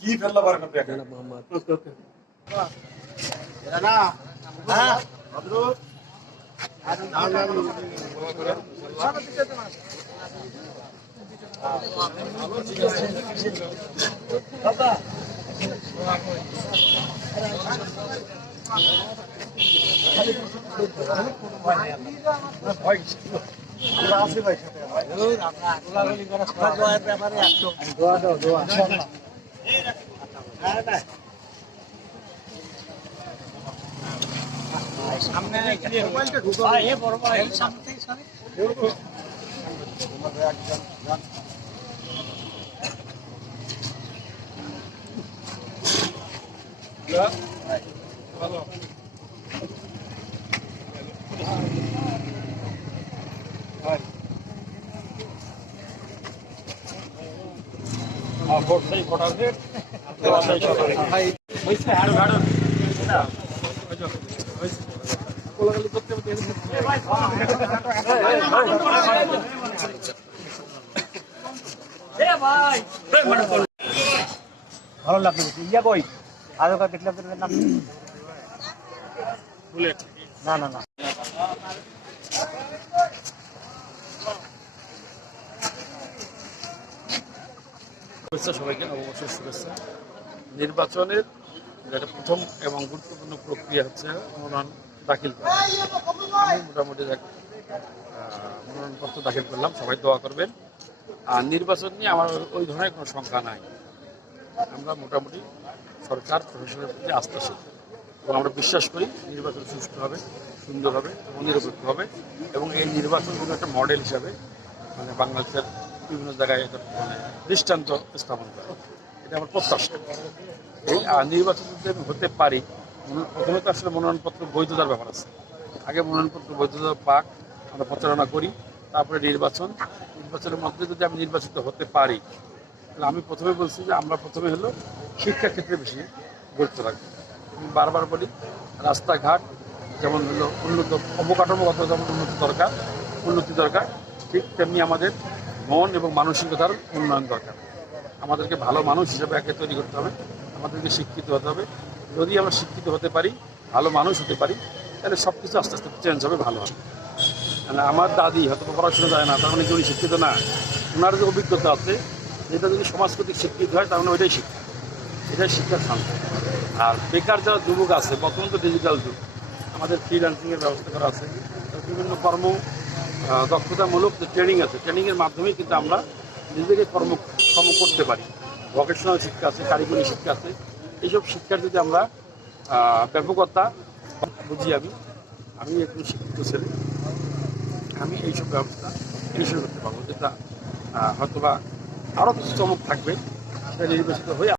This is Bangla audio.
কি ফেললা পারেন আপনি একা? ওকে ওকে এরা না হ্যাঁ ভদ্র দাদা আমরা আছি ভাই সাথে গোলাগুলি করা দোয়ার ব্যাপারে একদম দোয়া দাও দোয়া ইনশাআল্লাহ সামনে মোবাইলটা ঢুকো এ বড় ভাই সামনে থেকে সরে ভালো ভোট সেই ফটাবে ভাই হইছে আর গাড়ো না কোলাগালি করতে করতে এ ভাই এ ভাই ভালো লাগলো ইয়া কই আজকা দেখলাম তোর নাম বুলেট না না না সবাইকে নববর্ষের শুভেচ্ছা। নির্বাচনের যেটা প্রথম এবং গুরুত্বপূর্ণ প্রক্রিয়া হচ্ছে মনোনয়ন দাখিল করা। আমি মোটামুটি মনোনয়নপত্র দাখিল করলাম, সবাই দোয়া করবেন। আর নির্বাচন নিয়ে আমার ওই ধরনের কোনো শঙ্কা নাই। আমরা মোটামুটি সরকার প্রশাসনের প্রতি আস্থাশীল এবং আমরা বিশ্বাস করি নির্বাচন সুষ্ঠু হবে, সুন্দর হবে এবং নিরপেক্ষ হবে এবং এই নির্বাচন কোনো একটা মডেল হিসাবে মানে বাংলাদেশের বিভিন্ন জায়গায় এটা মানে দৃষ্টান্ত স্থাপন করে। এটা আমার প্রত্যাশা। এই নির্বাচন যদি আমি হতে পারি, প্রথমে তো আসলে মনোনয়নপত্র বৈধতার ব্যাপার আছে। আগে মনোনয়নপত্র বৈধতা পাক, আমরা প্রচারণা করি, তারপরে নির্বাচনের মধ্যে যদি আমি নির্বাচিত হতে পারি, তাহলে আমি প্রথমে বলছি যে আমরা প্রথমে হলো শিক্ষাক্ষেত্রে বেশি গুরুত্ব রাখবো। আমি বারবার বলি রাস্তাঘাট যেমন হলো উন্নত, অবকাঠামোগত যেমন উন্নতি দরকার, ঠিক তেমনি আমাদের মন এবং মানসিকতার উন্নয়ন দরকার। আমাদেরকে ভালো মানুষ হিসেবে একে তৈরি করতে হবে, আমাদেরকে শিক্ষিত হতে হবে। যদি আমরা শিক্ষিত হতে পারি, ভালো মানুষ হতে পারি, তাহলে সব কিছু আস্তে আস্তে চেঞ্জ হবে, ভালো হবে। মানে আমার দাদি হয়তো পড়াশোনা যায় না, তার মানে উনি শিক্ষিত না। ওনার যে অভিজ্ঞতা আছে, যেটা যদি সমাজকর্তৃক শিক্ষিত হয়, তার মানে ওইটাই শিক্ষা, এটাই শিক্ষার শান্তি। আর বেকার যারা যুবক আছে, বর্তমান তো ডিজিটাল যুগ, আমাদের ফ্রিল্যান্সিংয়ের ব্যবস্থা করা আছে, বিভিন্ন দক্ষতামূলক যে ট্রেনিং আছে, ট্রেনিংয়ের মাধ্যমেই কিন্তু আমরা নিজেকে কর্ম করতে পারি। ভোকেশনাল শিক্ষা আছে, কারিগরি শিক্ষা আছে। এইসব শিক্ষার যদি আমরা ব্যাপকতা বুঝি, আমি একটু শিক্ষিত ছেলে, আমি এইসব ব্যবস্থা ইনিশিয়েট করতে পারবো, যেটা হয়তোবা আরও কিছু চমক থাকবে, সেটা নির্বাচিত হয়ে